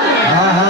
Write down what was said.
হ্যাঁ হ্যাঁ